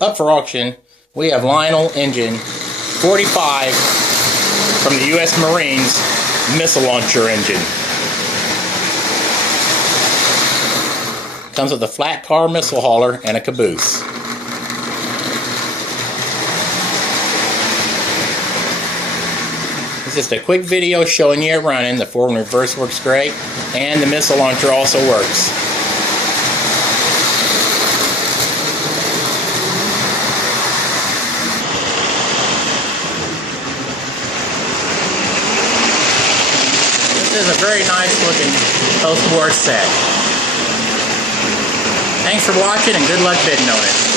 Up for auction, we have Lionel engine 45 from the U.S. Marines missile launcher engine. Comes with a flat car missile hauler and a caboose. It's just a quick video showing you it running. The forward and reverse works great, and the missile launcher also works. This is a very nice looking post-war set. Thanks for watching and good luck bidding on it.